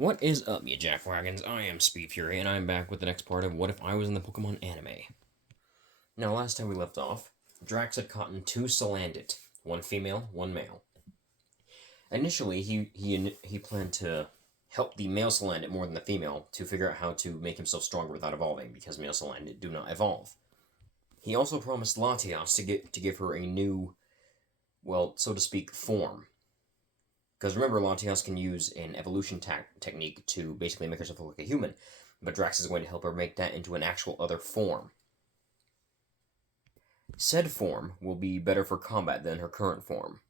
What is up, you jackwagons? I am Speed Fury, and I'm back with the next part of What If I Was in the Pokemon anime. Now, last time we left off, Drax had caught two Salandit, one female, one male. Initially, he planned to help the male Salandit more than the female to figure out how to make himself stronger without evolving, because male Salandit do not evolve. He also promised Latias to give her a new, well, so to speak, form. Because remember, Latias can use an evolution technique to basically make herself look like a human, but Drax is going to help her make that into an actual other form. Said form will be better for combat than her current form.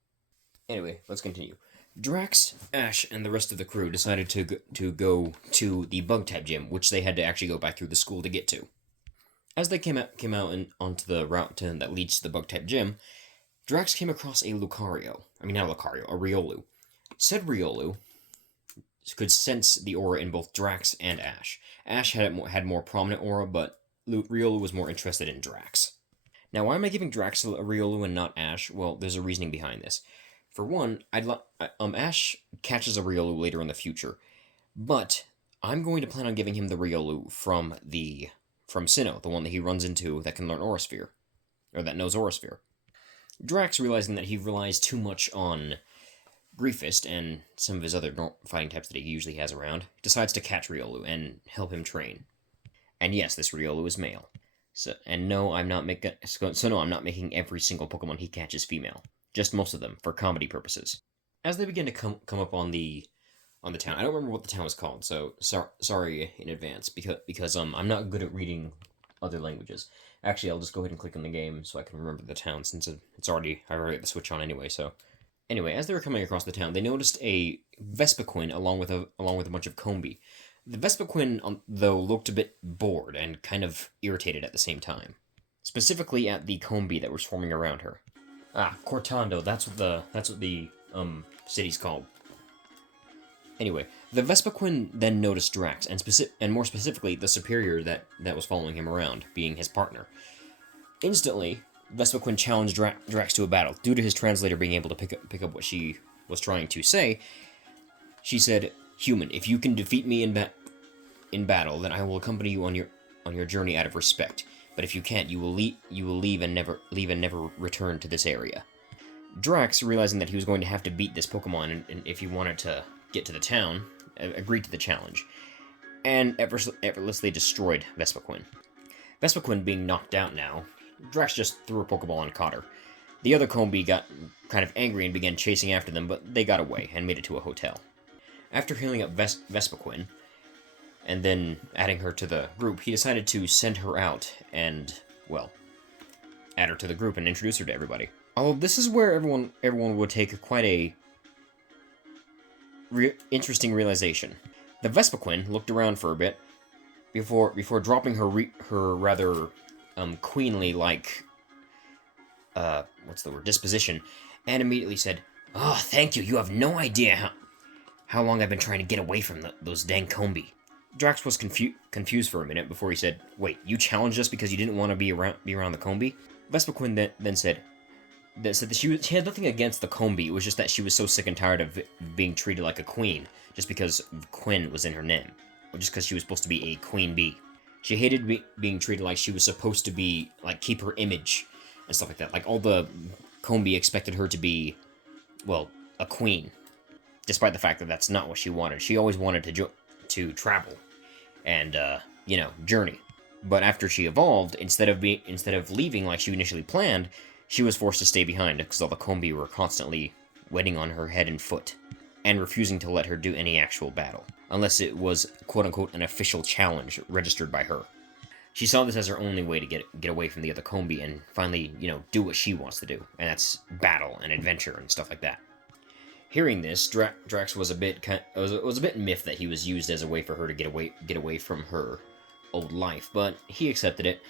Anyway, let's continue. Drax, Ash, and the rest of the crew decided to go to the Bug-type gym, which they had to actually go back through the school to get to. As they came out and onto the route that leads to the Bug-type gym, Drax came across a Lucario. I mean, not a Lucario, a Riolu. Said Riolu could sense the aura in both Drax and Ash. Ash had more prominent aura, but Riolu was more interested in Drax. Now, why am I giving Drax a Riolu and not Ash? Well, there's a reasoning behind this. For one, Ash catches a Riolu later in the future, but I'm going to plan on giving him the Riolu from Sinnoh, the one that he runs into that can learn Aura Sphere, or that knows Aura Sphere. Drax, realizing that he relies too much on Griefist and some of his other fighting types that he usually has around, decides to catch Riolu and help him train. And yes, this Riolu is male. No, I'm not making every single Pokemon he catches female. Just most of them, for comedy purposes. As they begin to come up on the town, I don't remember what the town was called, so sorry in advance, because I'm not good at reading other languages. Actually, I'll just go ahead and click on the game so I can remember the town, since I already got the Switch on anyway, so... Anyway, as they were coming across the town, they noticed a Vespiquen along with a bunch of Combee. The Vespiquen, though, looked a bit bored and kind of irritated at the same time. Specifically at the Combee that was forming around her. Cortando, that's what the city's called. Anyway, the Vespiquen then noticed Drax, and more specifically, the superior that was following him around, being his partner. Instantly, Vespiquen challenged Drax to a battle. Due to his translator being able to pick up what she was trying to say, she said, "Human, if you can defeat me in battle, then I will accompany you on your journey out of respect. But if you can't, you will leave and never return to this area." Drax, realizing that he was going to have to beat this Pokemon and if he wanted to get to the town, agreed to the challenge, and effortlessly destroyed Vespiquen. Vespiquen being knocked out now, Drax just threw a Pokeball and caught her. The other Combee got kind of angry and began chasing after them, but they got away and made it to a hotel. After healing up Vespiquen, and then adding her to the group, he decided to send her out and, well, add her to the group and introduce her to everybody. Although this is where everyone would take quite a interesting realization. The Vespiquen looked around for a bit before dropping her rather queenly disposition, and immediately said, "Oh, thank you. You have no idea how long I've been trying to get away from those dang Combee." Drax was confused for a minute before he said, "Wait, you challenged us because you didn't want to be around the Combee?" Vespiquen then said that she had nothing against the Combee. It was just that she was so sick and tired of being treated like a queen, just because Quinn was in her name, or just because she was supposed to be a queen bee. She hated being treated like she was supposed to be, like, keep her image and stuff like that. Like, all the Combee expected her to be, well, a queen, despite the fact that that's not what she wanted. She always wanted to travel and, journey. But after she evolved, instead of leaving like she initially planned, she was forced to stay behind because all the Combee were constantly waiting on her head and foot, and refusing to let her do any actual battle, unless it was quote-unquote an official challenge registered by her. She saw this as her only way to get away from the other Combee and finally, do what she wants to do, and that's battle and adventure and stuff like that. Hearing this, Drax was a bit miffed that he was used as a way for her to get away from her old life, but he accepted it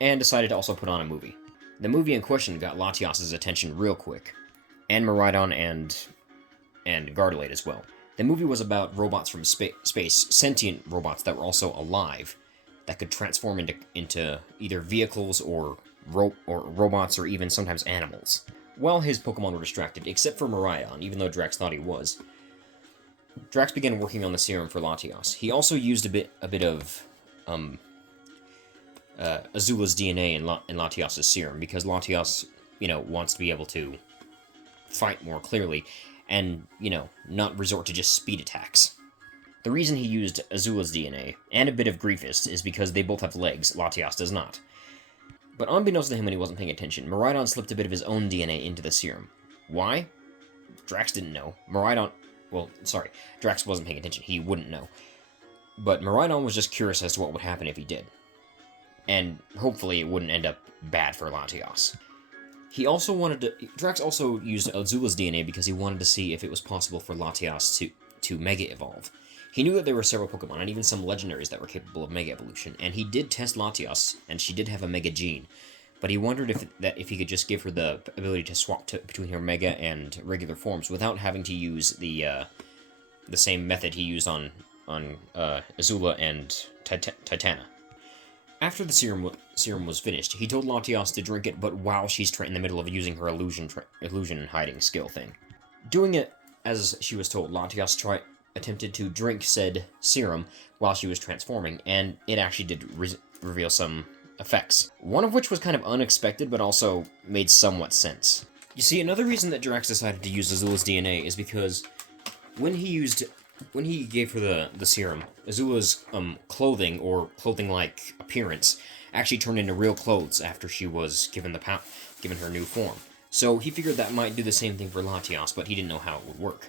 and decided to also put on a movie. The movie in question got Latias's attention real quick, and Miraidon and Gardelade as well. The movie was about robots from space, sentient robots that were also alive, that could transform into either vehicles or robots or even sometimes animals. While his Pokemon were distracted, except for Miraidon, even though Drax thought he was, Drax began working on the serum for Latios. He also used a bit of Azula's DNA in Latios' serum, because Latios, wants to be able to fight more clearly and, not resort to just speed attacks. The reason he used Azula's DNA, and a bit of Grievous, is because they both have legs, Latios does not. But unbeknownst to him when he wasn't paying attention, Miraidon slipped a bit of his own DNA into the serum. Why? Drax didn't know. Drax wasn't paying attention, he wouldn't know. But Miraidon was just curious as to what would happen if he did. And hopefully it wouldn't end up bad for Latios. Drax also used Azula's DNA because he wanted to see if it was possible for Latios to Mega Evolve. He knew that there were several Pokemon, and even some legendaries that were capable of Mega Evolution, and he did test Latios, and she did have a Mega Gene. But he wondered if he could just give her the ability to swap between her Mega and regular forms without having to use the same method he used on Azula and Titana. After the serum was finished, he told Latios to drink it, but while she's in the middle of using her illusion and hiding skill thing. Doing it as she was told, Latios attempted to drink said serum while she was transforming, and it actually did reveal some effects. One of which was kind of unexpected, but also made somewhat sense. You see, another reason that Drax decided to use Azula's DNA is because when he gave her the serum, Azula's clothing or clothing-like appearance actually turned into real clothes after she was given her new form. So he figured that might do the same thing for Latios, but he didn't know how it would work.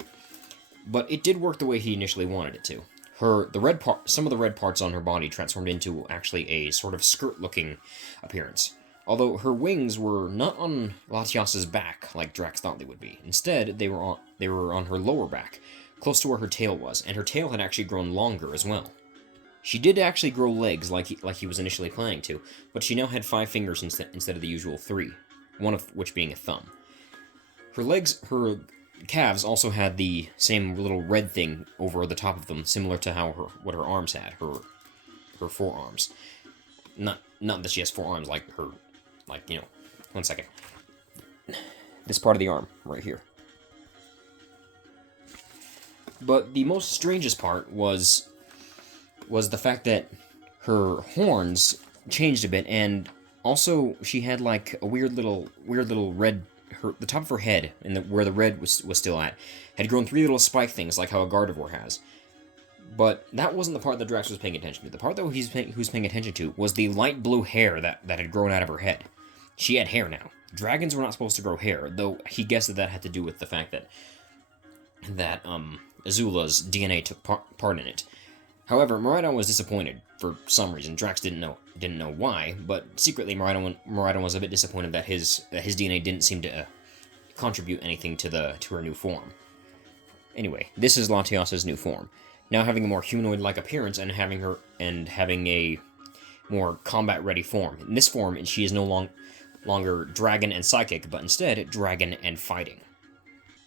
But it did work the way he initially wanted it to. Some of the red parts on her body transformed into actually a sort of skirt-looking appearance. Although her wings were not on Latios' back like Drax thought they would be. Instead, they were on her lower back, close to where her tail was, and her tail had actually grown longer as well. She did actually grow legs like he was initially planning to, but she now had 5 fingers instead of the usual 3, one of which being a thumb. Her calves also had the same little red thing over the top of them, similar to what her arms had, her forearms. Not that she has 4 arms like her, one second. This part of the arm, right here. But the most strangest part was the fact that her horns changed a bit, and also she had like a weird little red. The top of her head, where the red was still at, had grown 3 little spike things, like how a Gardevoir has. But that wasn't the part that Drax was paying attention to. The part that he was paying attention to was the light blue hair that had grown out of her head. She had hair now. Dragons were not supposed to grow hair, though he guessed that had to do with the fact that Azula's DNA took part in it. However, Miraidon was disappointed for some reason. Drax didn't know why, but secretly Miraidon was a bit disappointed that his DNA didn't seem to contribute anything to her new form. Anyway, this is Latios' new form. Now having a more humanoid-like appearance and having a more combat-ready form. In this form, she is no longer dragon and psychic, but instead dragon and fighting.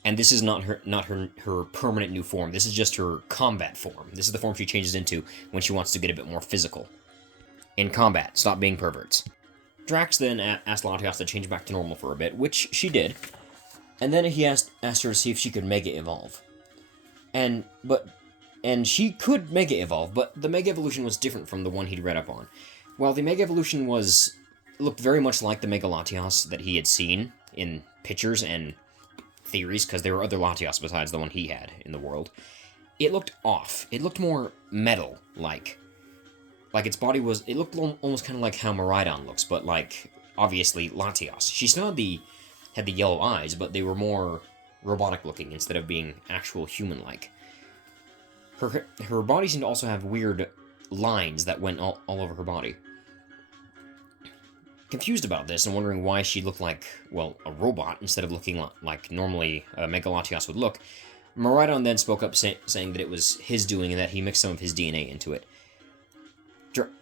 And this is not her permanent new form. This is just her combat form. This is the form she changes into when she wants to get a bit more physical. In combat, stop being perverts. Drax then asked Latios to change back to normal for a bit, which she did. And then he asked her to see if she could Mega Evolve. And she could Mega Evolve, but the Mega Evolution was different from the one he'd read up on. While the Mega Evolution looked very much like the Mega Latios that he had seen in pictures and theories, because there were other Latios besides the one he had in the world, it looked off. It looked more metal-like. Like its body was... It looked almost kind of like how Miraidon looks, but like, obviously, Latios. She still had the yellow eyes, but they were more robotic-looking instead of being actual human-like. Her body seemed to also have weird lines that went all over her body. Confused about this and wondering why she looked like, well, a robot instead of looking like normally a Mega Latios would look, Miraidon then spoke up saying that it was his doing and that he mixed some of his DNA into it.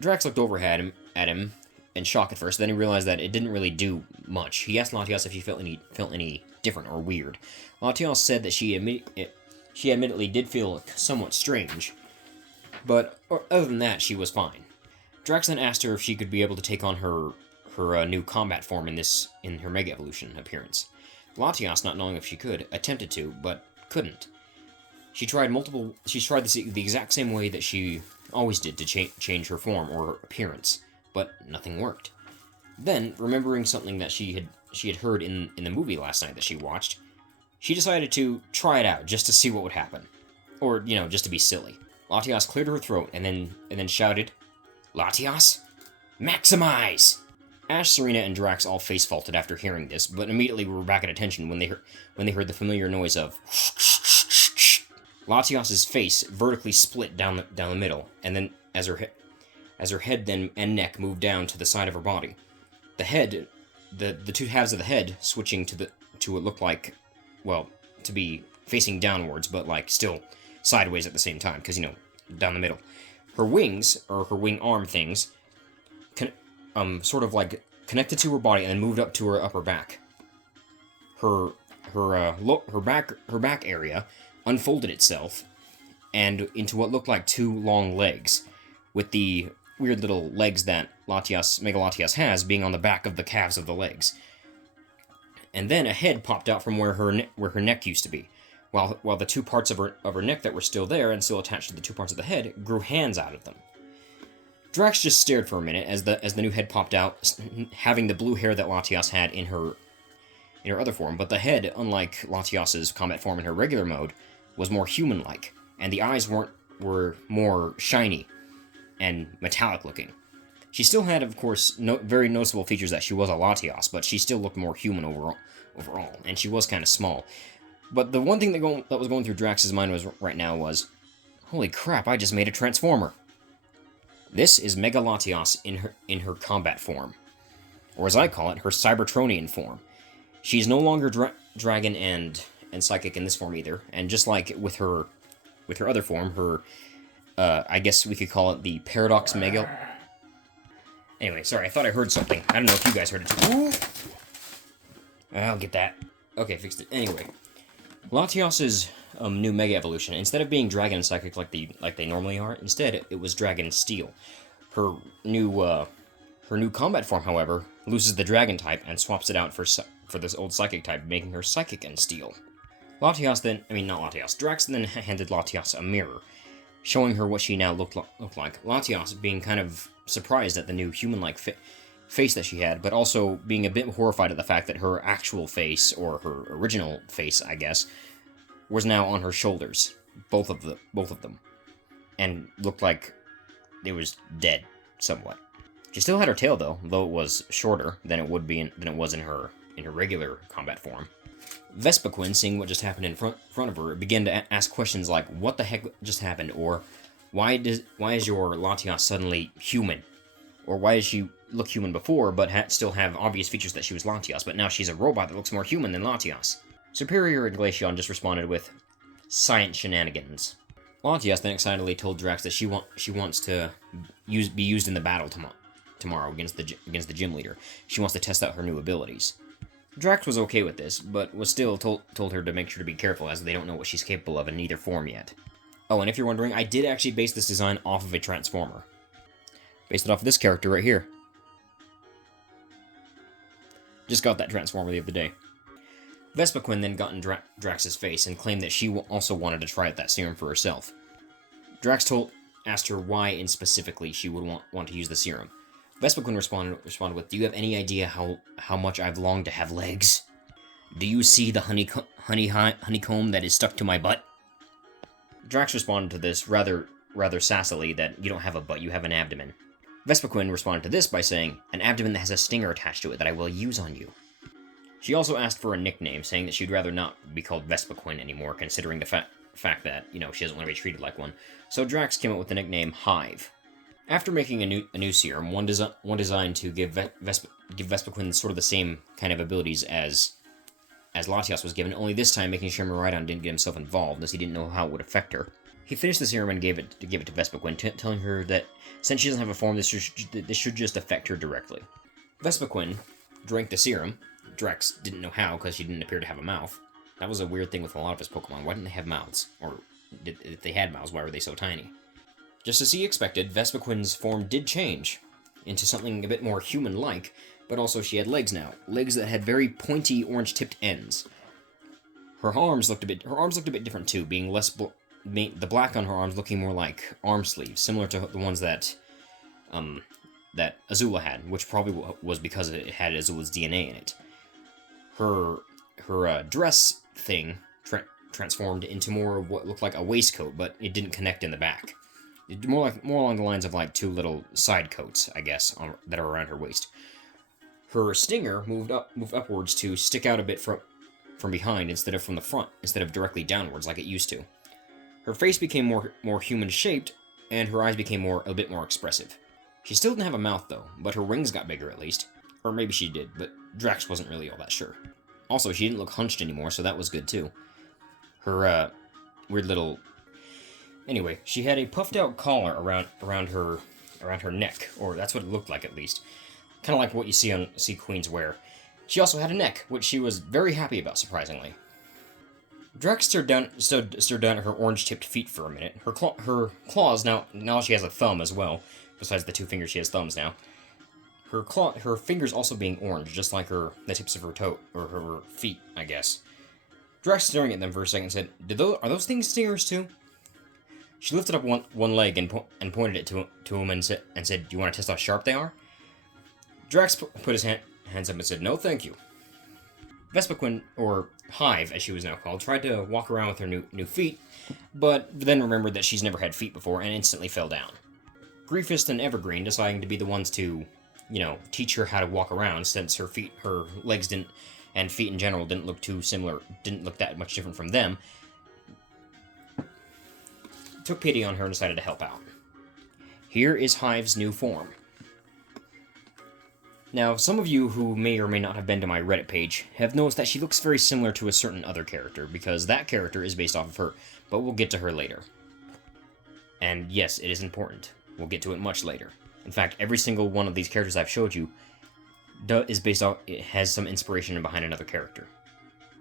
Drax looked over at him in shock at first, then he realized that it didn't really do much. He asked Latios if he felt any different or weird. Latios said that she admittedly did feel somewhat strange, but other than that, she was fine. Drax then asked her if she could be able to take on her new combat form in her Mega Evolution appearance. Latios, not knowing if she could, attempted to, but couldn't. She tried the exact same way that she always did to change her form or appearance, but nothing worked. Then, remembering something that she had heard in the movie last night that she watched, she decided to try it out just to see what would happen. Or, just to be silly. Latias cleared her throat and then shouted, "Latias, maximize!" Ash, Serena, and Drax all face-faulted after hearing this, but immediately were back at attention when they heard the familiar noise of Latias's face vertically split down the middle, and then as her head then and neck moved down to the side of her body. The head, the two halves of the head switching to what looked like, well, to be facing downwards, but like still sideways at the same time, because down the middle. Her wings, or her wing arm things, sort of like connected to her body and then moved up to her upper back. Her back area unfolded itself and into what looked like two long legs, with the weird little legs that Mega Latias has being on the back of the calves of the legs. And then a head popped out from where her neck used to be, while the two parts of her neck that were still there and still attached to the two parts of the head grew hands out of them. Drax just stared for a minute as the new head popped out, having the blue hair that Latias had in her other form, but the head, unlike Latias's combat form in her regular mode, was more human-like, and the eyes were more shiny and metallic-looking. She still had, of course, very noticeable features that she was a Latias, but she still looked more human overall, and she was kind of small. But the one thing that was going through Drax's mind right now was, holy crap, I just made a Transformer. This is Mega Latias in her combat form, or as I call it, her Cybertronian form. She's no longer dragon and psychic in this form either, and just like with her other form, her I guess we could call it the Paradox Mega. Anyway, sorry, I thought I heard something. I don't know if you guys heard it too. Ooh. I'll get that. Okay, fixed it. Anyway, Latias's new Mega Evolution, instead of being Dragon and Psychic like they normally are, instead it was Dragon and Steel. Her new combat form, however, loses the Dragon type and swaps it out for this old Psychic type, making her Psychic and Steel. Drax then handed Latias a mirror, showing her what she now looked like. Latias being kind of surprised at the new human-like face that she had, but also being a bit horrified at the fact that her actual face, or her original face, I guess, was now on her shoulders, both of them, and looked like it was dead, somewhat. She still had her tail though it was shorter than it was in her regular combat form. Vespiquen, seeing what just happened in front of her, began to ask questions like, "What the heck just happened?" or "Why is your Latias suddenly human?" or "Why does she look human before but still have obvious features that she was Latias, but now she's a robot that looks more human than Latias?" Superior and Glaceon just responded with, "Science shenanigans." Latias then excitedly told Drax that she wants to be used in the battle tomorrow against the gym leader. She wants to test out her new abilities. Drax was okay with this, but was still told her to make sure to be careful, as they don't know what she's capable of in either form yet. Oh, and if you're wondering, I did actually base this design off of a Transformer. Based it off of this character right here. Just got that Transformer the other day. Vespiquen then got in Drax's face and claimed that she also wanted to try out that serum for herself. Drax asked her why in specifically she would want to use the serum. Vespiquen responded with, "Do you have any idea how much I've longed to have legs? Do you see the honeycomb that is stuck to my butt?" Drax responded to this rather sassily that you don't have a butt, you have an abdomen. Vespiquen responded to this by saying, "An abdomen that has a stinger attached to it that I will use on you." She also asked for a nickname, saying that she'd rather not be called Vespiquen anymore, considering the fact that, she doesn't want to be treated like one. So Drax came up with the nickname Hive. After making a new serum, one designed to give Vespiquen sort of the same kind of abilities as Latias was given, only this time making sure Miraidon didn't get himself involved, as he didn't know how it would affect her. He finished the serum and gave it to Vespiquen, telling her that since she doesn't have a form, this should just affect her directly. Vespiquen drank the serum. Drax didn't know how, because she didn't appear to have a mouth. That was a weird thing with a lot of his Pokemon. Why didn't they have mouths? Or if they had mouths, why were they so tiny? Just as he expected, Vespiquen's form did change into something a bit more human-like, but also she had legs now. Legs that had very pointy, orange-tipped ends. Her arms looked a bit different too, being less the black on her arms looking more like arm sleeves, similar to the ones that Azula had, which probably was because it had Azula's DNA in it. Her dress thing transformed into more of what looked like a waistcoat, but it didn't connect in the back. More along the lines of like two little side coats, I guess, that are around her waist. Her stinger moved upwards to stick out a bit from behind instead of from the front, instead of directly downwards like it used to. Her face became more human-shaped, and her eyes became a bit more expressive. She still didn't have a mouth, though, but her wings got bigger at least. Or maybe she did, but Drax wasn't really all that sure. Also, she didn't look hunched anymore, so that was good too. Her, weird little... Anyway, she had a puffed-out collar around her neck, or that's what it looked like at least. Kind of like what you see queens wear. She also had a neck, which she was very happy about, surprisingly. Drax stared down at her orange-tipped feet for a minute. Her claws, now she has a thumb as well. Besides the 2 fingers, she has thumbs now. Her fingers also being orange, just like the tips of her toe, or her feet, I guess. Drax staring at them for a second said, "Are those things stingers too?" She lifted up one leg and pointed it to him and said, "Do you want to test how sharp they are?" Drax put his hands up and said, "No, thank you." Vespiquen, or Hive as she was now called, tried to walk around with her new feet, but then remembered that she's never had feet before and instantly fell down. Griefist and Evergreen deciding to be the ones to, teach her how to walk around, since her legs and feet in general didn't look too similar, didn't look that much different from them, took pity on her and decided to help out. Here is Hive's new form. Now, some of you who may or may not have been to my Reddit page have noticed that she looks very similar to a certain other character, because that character is based off of her, but we'll get to her later. And yes, it is important. We'll get to it much later. In fact, every single one of these characters I've showed you is based off, it has some inspiration behind another character.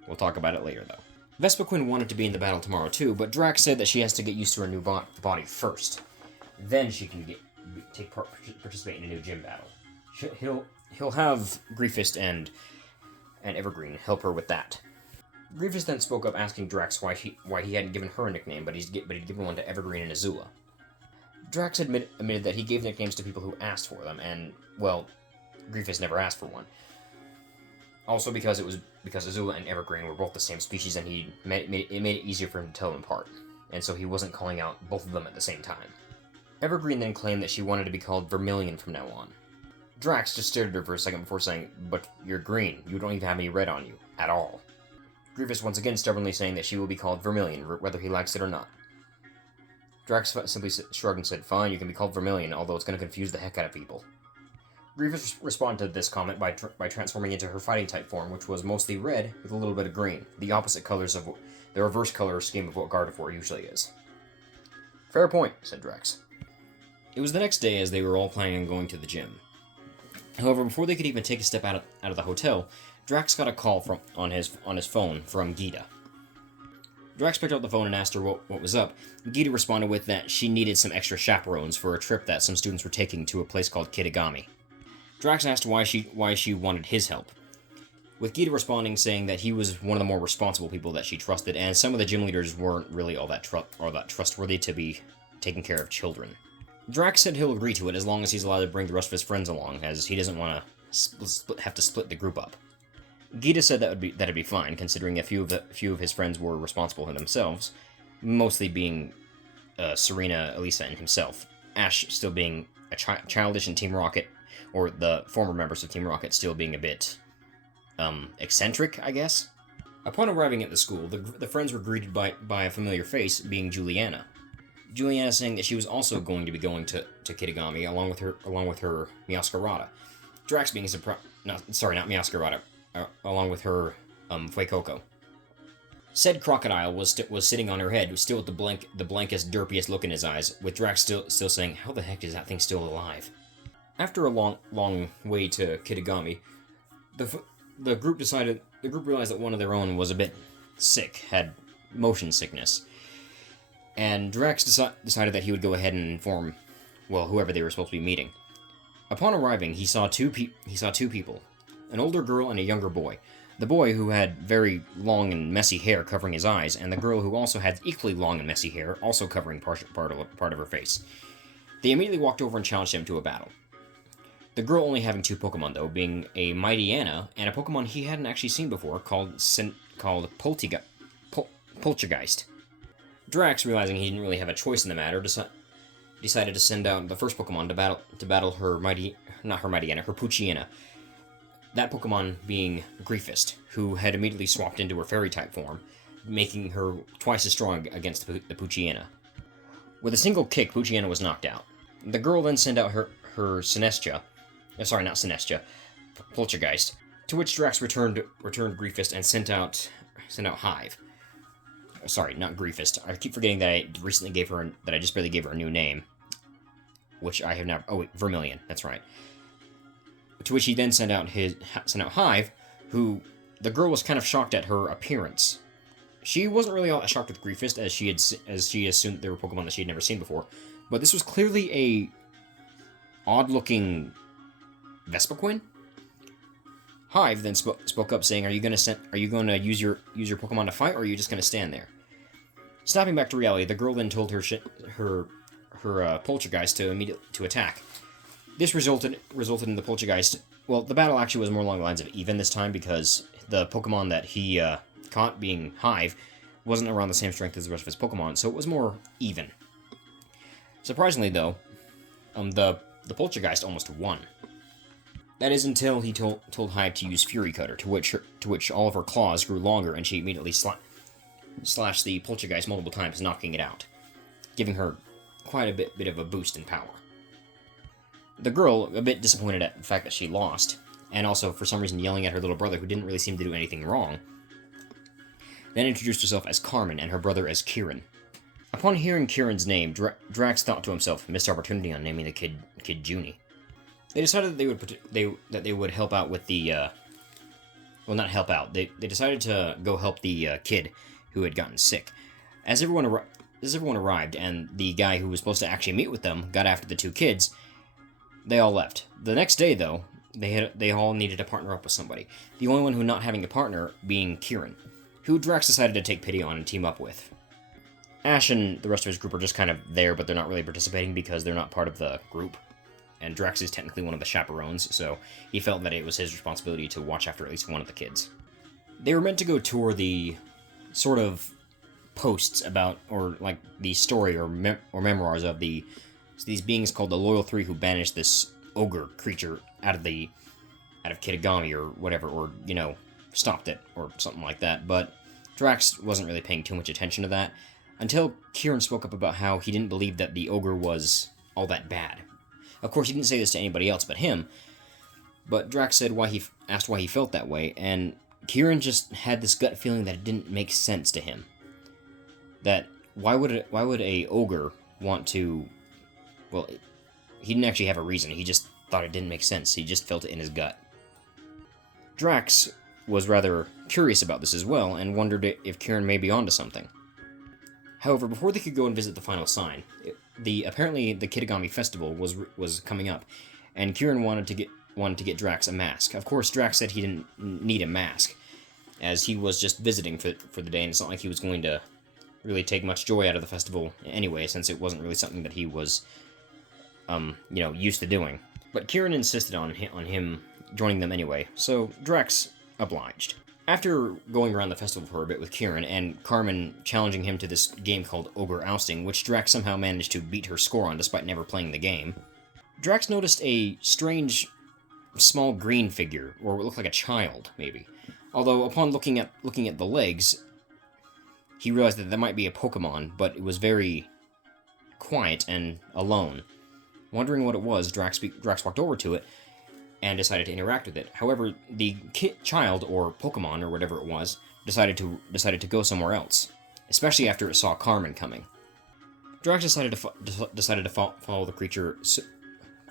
We'll talk about it later, though. Vespiquen wanted to be in the battle tomorrow too, but Drax said that she has to get used to her new body first. Then she can participate in a new gym battle. He'll have Griefist and Evergreen help her with that. Griefist then spoke up asking Drax why he hadn't given her a nickname, but he'd given one to Evergreen and Azula. Drax admitted that he gave nicknames to people who asked for them, and, well, Griefist never asked for one. Also because Azula and Evergreen were both the same species, and it made it easier for him to tell them apart, and so he wasn't calling out both of them at the same time. Evergreen then claimed that she wanted to be called Vermilion from now on. Drax just stared at her for a second before saying, "But you're green. You don't even have any red on you. At all." Grievous once again stubbornly saying that she will be called Vermilion, whether he likes it or not. Drax simply shrugged and said, "Fine, you can be called Vermilion, although it's going to confuse the heck out of people." Grievous responded to this comment by transforming into her fighting type form, which was mostly red with a little bit of green, the opposite colors of the reverse color scheme of what Gardevoir usually is. "Fair point," said Drax. It was the next day as they were all planning on going to the gym. However, before they could even take a step out of the hotel, Drax got a call on his phone from Gita. Drax picked up the phone and asked her what was up. Gita responded with that she needed some extra chaperones for a trip that some students were taking to a place called Kitagami. Drax asked why she wanted his help, with Gita responding saying that he was one of the more responsible people that she trusted, and some of the gym leaders weren't really all that trustworthy to be taking care of children. Drax said he'll agree to it as long as he's allowed to bring the rest of his friends along, as he doesn't want to have to split the group up. Gita said that'd be fine, considering a few of his friends were responsible for themselves, mostly being Serena, Elisa, and himself. Ash still being a childish in Team Rocket, or the former members of Team Rocket still being a bit eccentric, I guess. Upon arriving at the school, the friends were greeted by a familiar face, being Juliana. Juliana saying that she was also going to be going to Kitagami along with her Meowscarada. Drax being surprised. Not Meowscarada. Along with her Fuecoco. Said crocodile was sitting on her head, still with the blankest, derpiest look in his eyes, with Drax still saying, "How the heck is that thing still alive?" After a long way to Kitagami, the group realized that one of their own was a bit sick, had motion sickness, and Drax decided that he would go ahead and inform, whoever they were supposed to be meeting. Upon arriving, he saw two people, an older girl and a younger boy. The boy, who had very long and messy hair covering his eyes, and the girl, who also had equally long and messy hair, also covering part of her face. They immediately walked over and challenged him to a battle. The girl only having 2 Pokemon, though, being a Mighty Anna and a Pokemon he hadn't actually seen before called Poltergeist. Drax, realizing he didn't really have a choice in the matter, decided to send out the first Pokemon to battle her Poochyena. That Pokemon being Griefist, who had immediately swapped into her Fairy-type form, making her twice as strong against the Poochyena. With a single kick, Poochyena was knocked out. The girl then sent out her Poltergeist, to which Drax returned Griefist and sent out Hive. Sorry, not Griefist. I keep forgetting that I just barely gave her a new name, which I have now. Oh wait, Vermilion. That's right. To which he then sent out Hive, who the girl was kind of shocked at her appearance. She wasn't really all that shocked with Griefist, as she assumed they were Pokemon that she had never seen before, but this was clearly a odd-looking Vespiquen. Hive then spoke up, saying, "Are you going to use your Pokemon to fight, or are you just going to stand there?" Snapping back to reality, the girl then told her Poltergeist to attack. This resulted in the Poltergeist. Well, the battle actually was more along the lines of even this time, because the Pokemon that he caught, being Hive, wasn't around the same strength as the rest of his Pokemon, so it was more even. Surprisingly, though, the Poltergeist almost won. That is until he told Hive to use Fury Cutter, to which all of her claws grew longer, and she immediately slashed the Poltergeist multiple times, knocking it out, giving her quite a bit of a boost in power. The girl, a bit disappointed at the fact that she lost, and also for some reason yelling at her little brother, who didn't really seem to do anything wrong, then introduced herself as Carmen and her brother as Keiran. Upon hearing Kieran's name, Drax thought to himself, missed opportunity on naming the kid Junie. They decided that they would help out with the well, not help out. They decided to go help the kid who had gotten sick. As everyone arrived, and the guy who was supposed to actually meet with them got after the 2 kids, they all left. The next day, though, they all needed to partner up with somebody. The only one who not having a partner being Keiran, who Drax decided to take pity on and team up with. Ash and the rest of his group are just kind of there, but they're not really participating because they're not part of the group. And Drax is technically one of the chaperones, so he felt that it was his responsibility to watch after at least one of the kids. They were meant to go tour the sort of posts about, or like the story or memoirs of these beings called the Loyal Three, who banished this ogre creature out of Kitagami or whatever, or stopped it or something like that. But Drax wasn't really paying too much attention to that until Keiran spoke up about how he didn't believe that the ogre was all that bad. Of course, he didn't say this to anybody else but him, but Drax said asked why he felt that way, and Keiran just had this gut feeling that it didn't make sense to him. That why would a ogre want to? Well, he didn't actually have a reason. He just thought it didn't make sense. He just felt it in his gut. Drax was rather curious about this as well, and wondered if Keiran may be onto something. However, before they could go and visit the final sign, apparently the Kitagami festival was coming up, and Keiran wanted to get Drax a mask. Of course, Drax said he didn't need a mask, as he was just visiting for the day, and it's not like he was going to really take much joy out of the festival anyway, since it wasn't really something that he was, used to doing. But Keiran insisted on him joining them anyway, so Drax obliged. After going around the festival for a bit with Keiran, and Carmen challenging him to this game called Ogre Ousting, which Drax somehow managed to beat her score on despite never playing the game, Drax noticed a strange, small green figure, or what looked like a child, maybe. Although, upon looking at the legs, he realized that might be a Pokemon, but it was very quiet and alone. Wondering what it was, Drax walked over to it, and decided to interact with it. However, the child, or Pokemon, or whatever it was, decided to go somewhere else, especially after it saw Carmen coming. Drax decided to follow the creature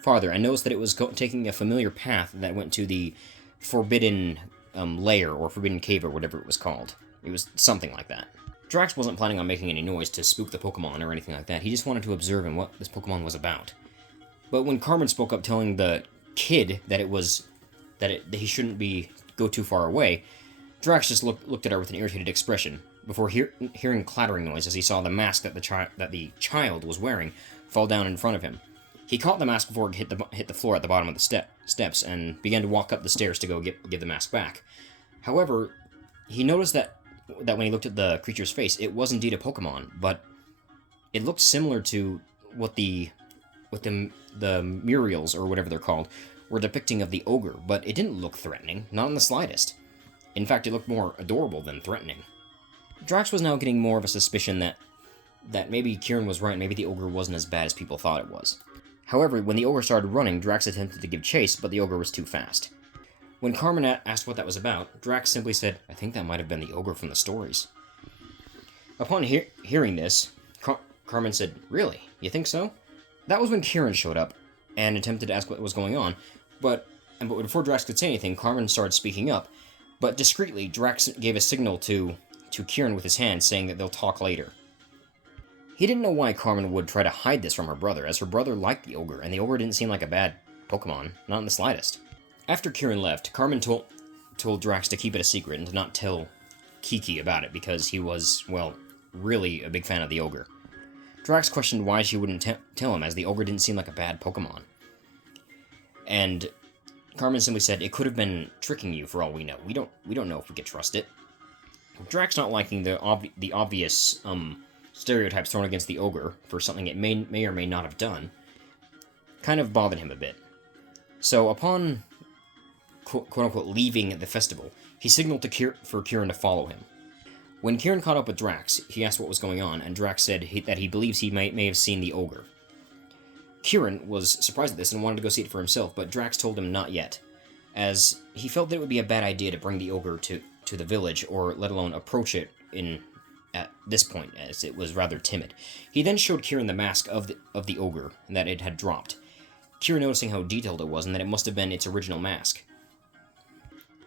farther, and noticed that it was taking a familiar path that went to the Forbidden Lair, or Forbidden Cave, or whatever it was called. It was something like that. Drax wasn't planning on making any noise to spook the Pokemon or anything like that. He just wanted to observe what this Pokemon was about. But when Carmen spoke up telling the kid that he shouldn't go too far away, Drax just looked at her with an irritated expression, before hearing clattering noise as he saw the mask that the child was wearing fall down in front of him. He caught the mask before it hit the floor at the bottom of the steps, and began to walk up the stairs to go give the mask back. However, he noticed that when he looked at the creature's face, it was indeed a Pokemon, but it looked similar to what the murals, or whatever they're called, were depicting of the ogre, but it didn't look threatening, not in the slightest. In fact, it looked more adorable than threatening. Drax was now getting more of a suspicion that maybe Keiran was right, maybe the ogre wasn't as bad as people thought it was. However, when the ogre started running, Drax attempted to give chase, but the ogre was too fast. When Carmen asked what that was about, Drax simply said, "I think that might have been the ogre from the stories." Upon hearing this, Carmen said, "Really? You think so?" That was when Keiran showed up and attempted to ask what was going on, but before Drax could say anything, Carmen started speaking up, but discreetly, Drax gave a signal to Keiran with his hand, saying that they'll talk later. He didn't know why Carmen would try to hide this from her brother, as her brother liked the ogre, and the ogre didn't seem like a bad Pokemon, not in the slightest. After Keiran left, Carmen told Drax to keep it a secret and to not tell Kiki about it, because he was, well, really a big fan of the ogre. Drax questioned why she wouldn't tell him, as the ogre didn't seem like a bad Pokemon. And Carmen simply said, "It could have been tricking you for all we know. We don't know if we could trust it." Drax, not liking the obvious stereotypes thrown against the ogre for something it may or may not have done, kind of bothered him a bit. So upon quote-unquote leaving the festival, he signaled for Keiran to follow him. When Keiran caught up with Drax, he asked what was going on, and Drax said that he believes he may have seen the ogre. Keiran was surprised at this and wanted to go see it for himself, but Drax told him not yet, as he felt that it would be a bad idea to bring the ogre to the village, or let alone approach it at this point, as it was rather timid. He then showed Keiran the mask of the ogre, and that it had dropped. Keiran noticing how detailed it was, and that it must have been its original mask.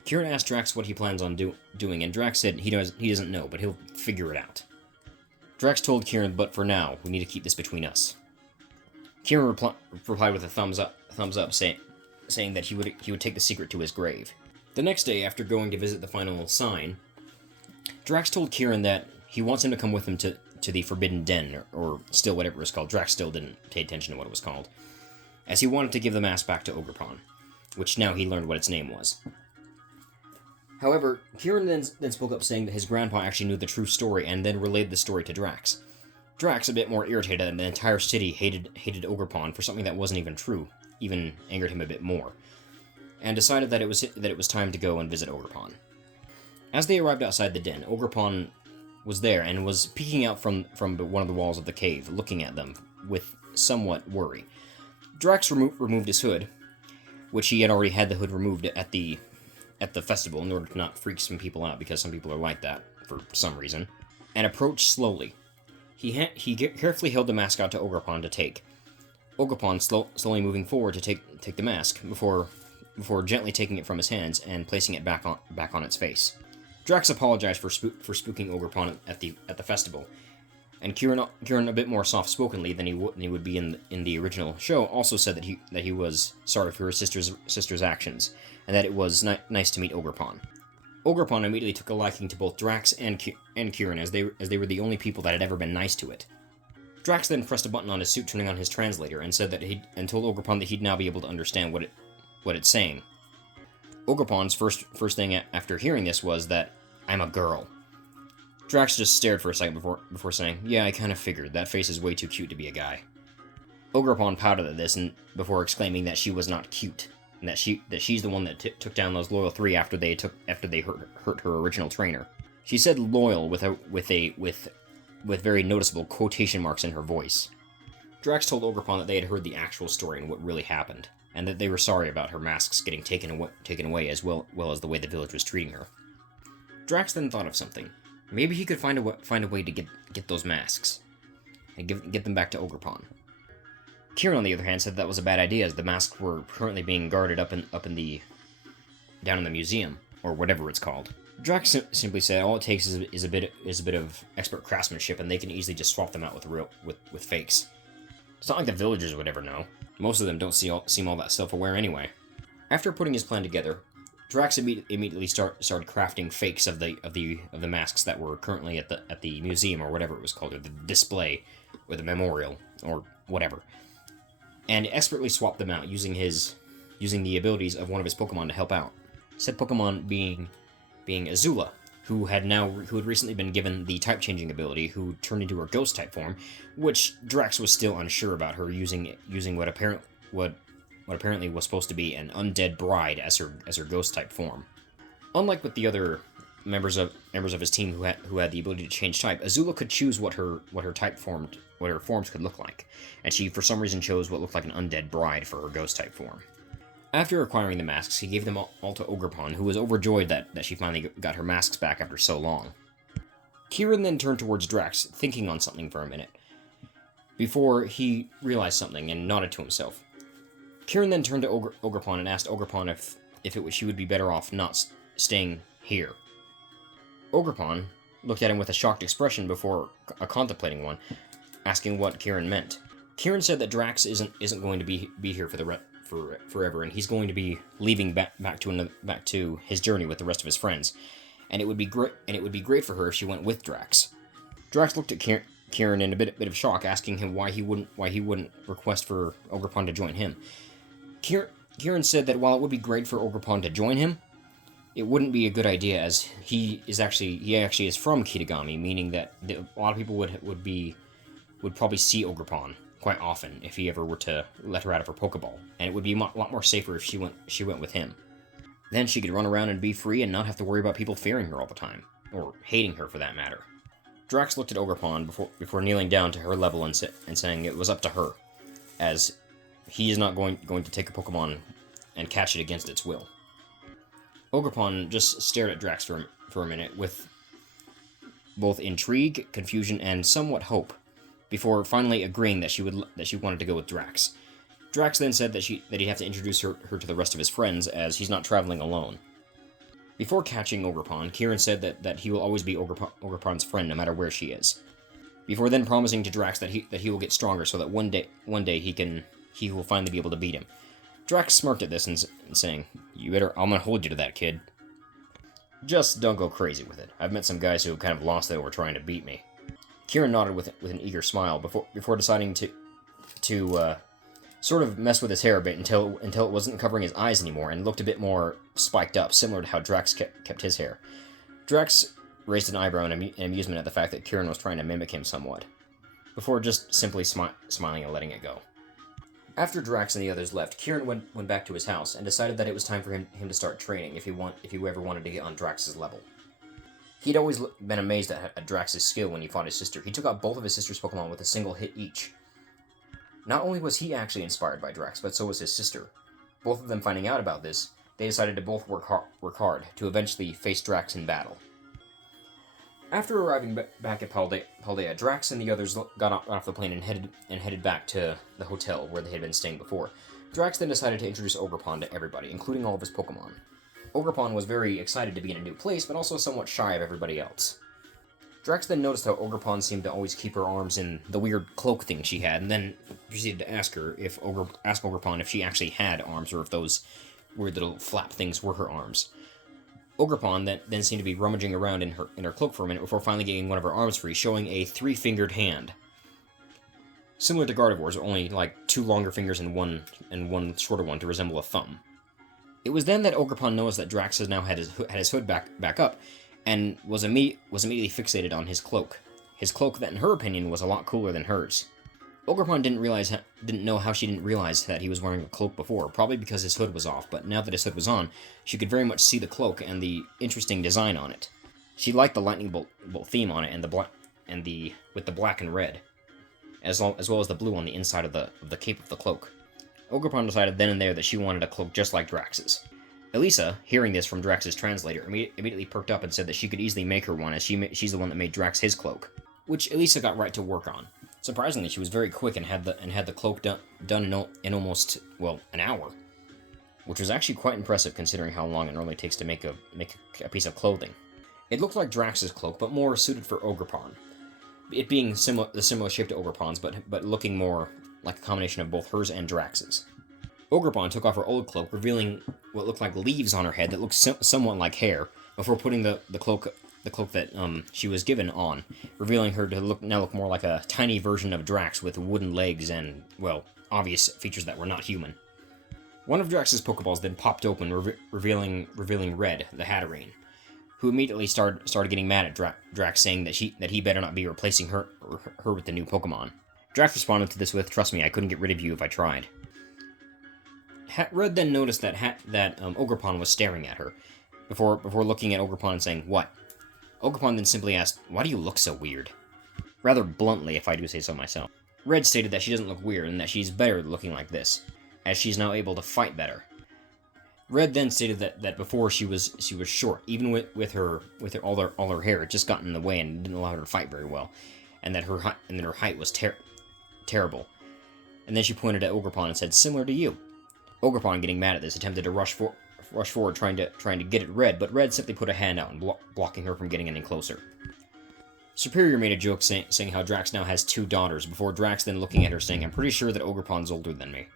Keiran asked Drax what he plans on doing, and Drax said he doesn't know, but he'll figure it out. Drax told Keiran, "But for now, we need to keep this between us." Keiran replied with a thumbs up, saying that he would take the secret to his grave. The next day, after going to visit the final sign, Drax told Keiran that he wants him to come with him to the Forbidden Den, or still whatever it was called. Drax still didn't pay attention to what it was called, as he wanted to give the mask back to Ogerpon, which now he learned what its name was. However, Keiran then spoke up, saying that his grandpa actually knew the true story, and then relayed the story to Drax. Drax, a bit more irritated that the entire city hated Ogerpon for something that wasn't even true, even angered him a bit more, and decided that it was time to go and visit Ogerpon. As they arrived outside the den, Ogerpon was there and was peeking out from one of the walls of the cave, looking at them with somewhat worry. Drax removed his hood, which he had already had the hood removed at the festival in order to not freak some people out, because some people are like that for some reason, and approached slowly. He carefully held the mask out to Ogerpon to take. Ogerpon slowly moving forward to take the mask before gently taking it from his hands and placing it back on its face. Drax apologized for spooking Ogerpon at the festival, and Keiran, a bit more soft-spokenly than he would be in the original show, also said that he was sorry for his sister's actions, and that it was nice to meet Ogerpon. Ogerpon immediately took a liking to both Drax and Keiran, as they were the only people that had ever been nice to it. Drax then pressed a button on his suit, turning on his translator, and said and told Ogerpon that he'd now be able to understand what it's saying. Ogerpon's first thing after hearing this was that, "I'm a girl." Drax just stared for a second before saying, "Yeah, I kind of figured. That face is way too cute to be a guy." Ogerpon pouted at this, and before exclaiming that she was not cute, and that she's the one that took down those loyal three after they hurt her original trainer. She said "loyal" with very noticeable quotation marks in her voice. Drax told Ogerpon that they had heard the actual story and what really happened, and that they were sorry about her masks getting taken away, as well as the way the village was treating her. Drax then thought of something. Maybe he could find a way to get those masks and get them back to Ogerpon. Keiran, on the other hand, said that was a bad idea, as the masks were currently being guarded down in the museum, or whatever it's called. Drax simply said all it takes is a bit of expert craftsmanship, and they can easily just swap them out with fakes. It's not like the villagers would ever know. Most of them don't seem all that self-aware anyway. After putting his plan together, Drax immediately started crafting fakes of the masks that were currently at the museum or whatever it was called, or the display, or the memorial, or whatever, and expertly swapped them out using the abilities of one of his Pokemon to help out. Said Pokemon being Azula, who had recently been given the type changing ability, who turned into her ghost type form, which Drax was still unsure about her using what apparently was supposed to be an undead bride as her ghost type form. Unlike with the other members of his team who had the ability to change type, Azula could choose what her forms could look like, and she for some reason chose what looked like an undead bride for her ghost type form. After acquiring the masks, he gave them all to Ogerpon, who was overjoyed that she finally got her masks back after so long. Keiran then turned towards Drax, thinking on something for a minute, before he realized something and nodded to himself. Keiran then turned to Ogerpon and asked Ogerpon if she would be better off not staying here. Ogerpon looked at him with a shocked expression before contemplating one, asking what Keiran meant. Keiran said that Drax isn't going to be here for forever, and he's going to be leaving back to his journey with the rest of his friends, and it would be great for her if she went with Drax. Drax looked at Keiran in a bit of shock, asking him why he wouldn't request for Ogerpon to join him. Keiran said that while it would be great for Ogerpon to join him, it wouldn't be a good idea, as he actually is from Kitagami, meaning that a lot of people would probably see Ogerpon quite often if he ever were to let her out of her Pokeball, and it would be a lot more safer if she went with him. Then she could run around and be free and not have to worry about people fearing her all the time, or hating her for that matter. Drax looked at Ogerpon before kneeling down to her level and saying it was up to her, as he is not going to take a Pokemon and catch it against its will. Ogerpon just stared at Drax for a minute with both intrigue, confusion, and somewhat hope, before finally agreeing that she wanted to go with Drax. Drax then said that he'd have to introduce her to the rest of his friends, as he's not traveling alone. Before catching Ogerpon, Keiran said that he will always be Ogerpon's friend no matter where she is. Before then promising to Drax that he will get stronger so that one day he will finally be able to beat him. Drax smirked at this and saying, I'm gonna hold you to that, kid. Just don't go crazy with it. I've met some guys who kind of lost it over trying to beat me. Keiran nodded with an eager smile before deciding to sort of mess with his hair a bit until it wasn't covering his eyes anymore and looked a bit more spiked up, similar to how Drax kept his hair. Drax raised an eyebrow in amusement at the fact that Keiran was trying to mimic him somewhat, before just simply smiling and letting it go. After Drax and the others left, Keiran went back to his house and decided that it was time for him to start training if he ever wanted to get on Drax's level. He'd always been amazed at Drax's skill when he fought his sister. He took out both of his sister's Pokemon with a single hit each. Not only was he actually inspired by Drax, but so was his sister. Both of them finding out about this, they decided to both work hard to eventually face Drax in battle. After arriving back at Paldea, Drax and the others got off the plane and headed back to the hotel where they had been staying before. Drax then decided to introduce Ogerpon to everybody, including all of his Pokemon. Ogerpon was very excited to be in a new place, but also somewhat shy of everybody else. Drax then noticed how Ogerpon seemed to always keep her arms in the weird cloak thing she had, and then proceeded to ask Ogerpon if she actually had arms, or if those weird little flap things were her arms. Ogerpon then seemed to be rummaging around in her cloak for a minute before finally getting one of her arms free, showing a 3-fingered hand. Similar to Gardevoir's, only like 2 longer fingers and one shorter one to resemble a thumb. It was then that Ogerpon noticed that Drax has now had his hood back up, and was immediately fixated on his cloak. His cloak that, in her opinion, was a lot cooler than hers. Ogerpon didn't know how she didn't realize that he was wearing a cloak before, probably because his hood was off, but now that his hood was on, she could very much see the cloak and the interesting design on it. She liked the lightning bolt theme on it with the black and red, as well as the blue on the inside of the cape of the cloak. Ogerpon decided then and there that she wanted a cloak just like Drax's. Elisa, hearing this from Drax's translator, immediately perked up and said that she could easily make her one, as she's the one that made Drax his cloak, which Elisa got right to work on. Surprisingly, she was very quick and had the cloak done in almost, an hour, which was actually quite impressive considering how long it normally takes to make a piece of clothing. It looked like Drax's cloak, but more suited for Ogerpon, it being the similar shape to Ogerpon's, but looking more like a combination of both hers and Drax's. Ogerpon took off her old cloak, revealing what looked like leaves on her head that looked somewhat like hair, before putting the cloak that she was given on, revealing her to now look more like a tiny version of Drax with wooden legs and, well, obvious features that were not human. One of Drax's Pokeballs then popped open, revealing Red, the Hatterene, who immediately started getting mad at Drax, saying that he better not be replacing her with the new Pokemon. Drax responded to this with, "Trust me, I couldn't get rid of you if I tried." Red then noticed that Ogerpon was staring at her, before looking at Ogerpon and saying, "What?" Ogerpon then simply asked, "Why do you look so weird?" Rather bluntly, if I do say so myself. Red stated that she doesn't look weird and that she's better looking like this, as she's now able to fight better. Red then stated that before she was short, even with all her hair, it just got in the way and didn't allow her to fight very well, and that her height was terrible. And then she pointed at Ogerpon and said, "Similar to you." Ogerpon, getting mad at this, attempted to rush forward, trying to get at Red, but Red simply put a hand out and blocking her from getting any closer. Superior made a joke saying how Drax now has 2 daughters, before Drax then looking at her saying, "I'm pretty sure that Ogerpon's older than me."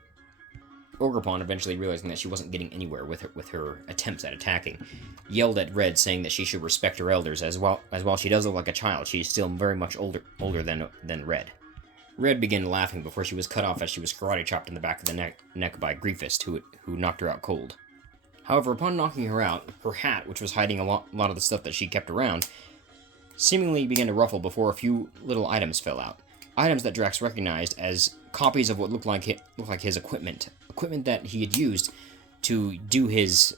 Ogerpon, eventually realizing that she wasn't getting anywhere with her attempts at attacking, yelled at Red, saying that she should respect her elders, as while she does look like a child, she's still very much older than Red. Red began laughing before she was cut off as she was karate chopped in the back of the neck by Griefist, who knocked her out cold. However, upon knocking her out, her hat, which was hiding a lot of the stuff that she kept around, seemingly began to ruffle before a few little items fell out. Items that Drax recognized as copies of what looked like his equipment that he had used to do his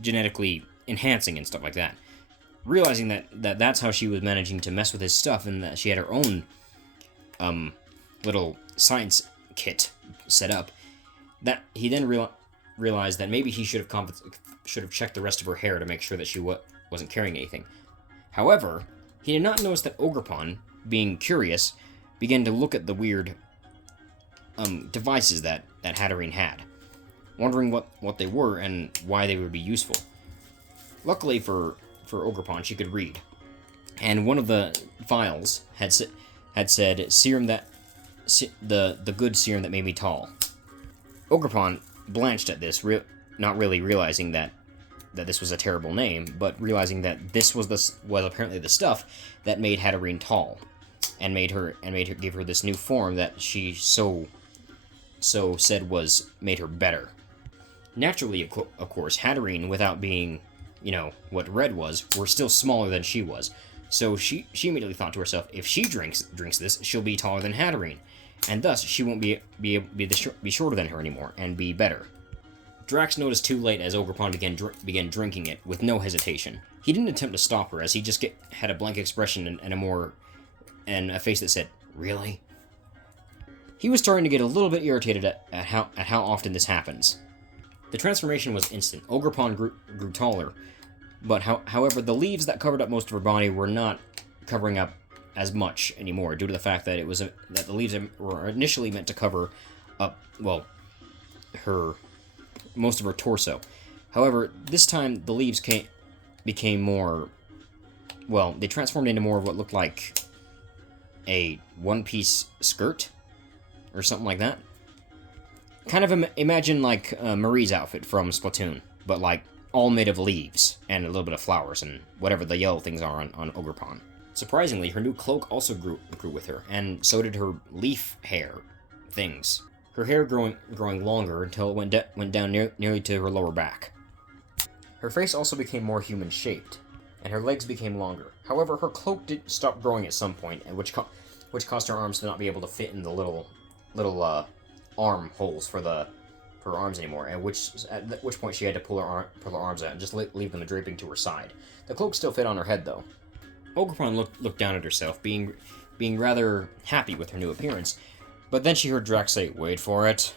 genetically enhancing and stuff like that. Realizing that's how she was managing to mess with his stuff, and that she had her own little science kit set up, that he then realized that maybe he should have checked the rest of her hair to make sure that she wasn't carrying anything. However, he did not notice that Ogerpon, being curious, began to look at the weird devices that Hatterene had, wondering what they were and why they would be useful. Luckily for Ogerpon, she could read, and one of the files had said serum the good serum that made me tall. Ogerpon blanched at this, not really realizing that this was a terrible name, but realizing that this was apparently the stuff that made Hatterene tall, and gave her this new form that she so said made her better. Naturally, of course, Hatterene, without being, what Red was, were still smaller than she was. So she immediately thought to herself, if she drinks this, she'll be taller than Hatterene, and thus she won't be shorter than her anymore and be better. Drax noticed too late as Ogerpon began drinking it with no hesitation. He didn't attempt to stop her, as he just had a blank expression and a face that said, "Really?" He was starting to get a little bit irritated at how often this happens. The transformation was instant. Ogerpon grew taller, but however, the leaves that covered up most of her body were not covering up as much anymore, due to the fact that that the leaves were initially meant to cover up, most of her torso. However, this time the leaves became more, they transformed into more of what looked like a one-piece skirt or something like that. Kind of imagine like Marie's outfit from Splatoon, but like all made of leaves and a little bit of flowers and whatever the yellow things are on Ogerpon. Surprisingly, her new cloak also grew with her, and so did her leaf hair things. Her hair growing longer until it went down nearly to her lower back. Her face also became more human-shaped, and her legs became longer. However, her cloak did stop growing at some point, which caused her arms to not be able to fit in the little arm holes for her arms anymore. At which point she had to pull her arms out and just leave them draping to her side. The cloak still fit on her head though. Ogerpon looked down at herself, being rather happy with her new appearance. But then she heard Drax say, "Wait for it."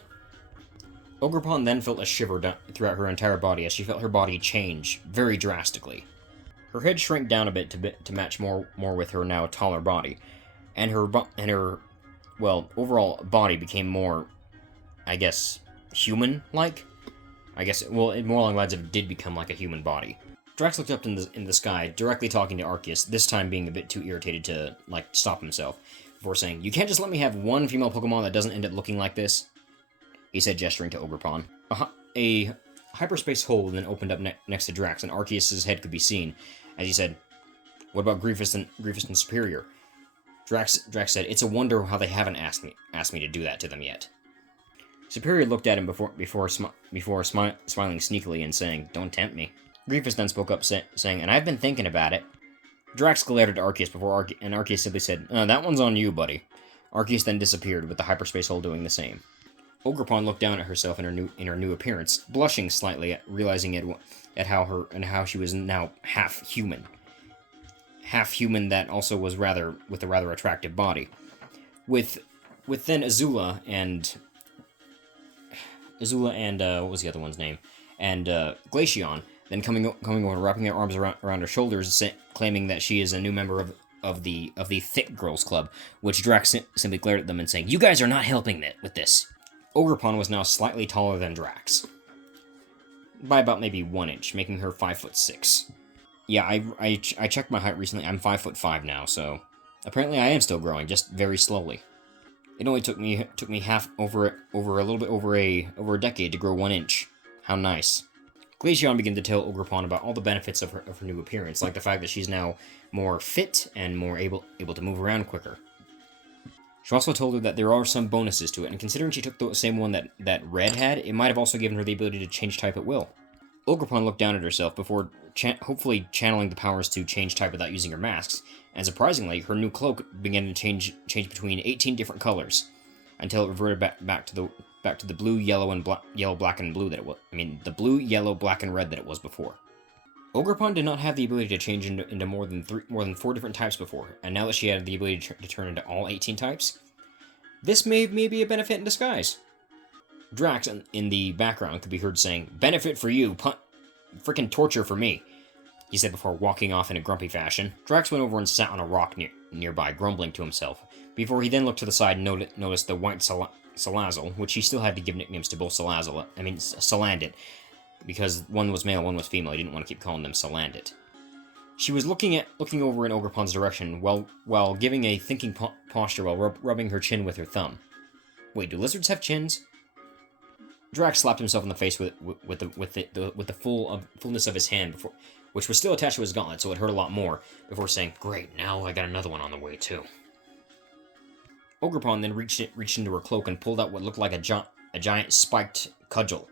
Ogerpon then felt a shiver throughout her entire body as she felt her body change very drastically. Her head shrank down a bit to match more with her now taller body, and her overall body became more, I guess, human-like. More along the lines of it did become like a human body. Drax looked up in the sky, directly talking to Arceus, this time being a bit too irritated to stop himself, before saying, "You can't just let me have one female Pokemon that doesn't end up looking like this," he said, gesturing to Ogerpon. A hyperspace hole then opened up next to Drax, and Arceus' head could be seen, as he said, "What about Grievous and Superior?" Drax said, "It's a wonder how they haven't asked me to do that to them yet." Superior looked at him before smiling sneakily and saying, "Don't tempt me." Grievous then spoke up, saying, "And I've been thinking about it." Drax glared at Arceus and Arceus simply said, "That one's on you, buddy." Arceus then disappeared, with the hyperspace hole doing the same. Ogerpon looked down at herself in her new appearance, blushing slightly at realizing at how she was now half human. Half human that also was with a rather attractive body. With then Azula and what was the other one's name? And Glaceon then coming over, wrapping their arms around her shoulders, claiming that she is a new member of the Thick Girls Club, which Drax simply glared at them and saying, "You guys are not helping with this." Ogerpon was now slightly taller than Drax, by about maybe 1 inch, making her 5'6". Yeah, I checked my height recently. I'm 5'5" now, so apparently I am still growing, just very slowly. It only took me over a little bit over a decade to grow 1 inch. How nice. Glaceon began to tell Ogerpon about all the benefits of her new appearance, like the fact that she's now more fit and more able to move around quicker. She also told her that there are some bonuses to it, and considering she took the same one that Red had, it might have also given her the ability to change type at will. Ogerpon looked down at herself before hopefully channeling the powers to change type without using her masks, and surprisingly, her new cloak began to change between 18 different colors, until it reverted back to the blue, yellow, and yellow, black, and blue that it was. I mean, the blue, yellow, black, and red that it was before. Ogerpon did not have the ability to change into more than 4 different types before, and now that she had the ability to turn into all 18 types, this may be a benefit in disguise. Drax, in the background, could be heard saying, "Benefit for you, frickin' torture for me," he said before walking off in a grumpy fashion. Drax went over and sat on a rock nearby, grumbling to himself, before he then looked to the side and noticed the white Salazzle, which he still had to give nicknames to both Salandit, because one was male, one was female. He didn't want to keep calling them Salandit. She was looking over in Ogerpon's direction while giving a thinking posture while rubbing her chin with her thumb. Wait, do lizards have chins? Drax slapped himself in the face with the fullness of his hand which was still attached to his gauntlet, so it hurt a lot more. Before saying, "Great, now I got another one on the way too." Ogerpon then reached into her cloak and pulled out what looked like a giant spiked cudgel.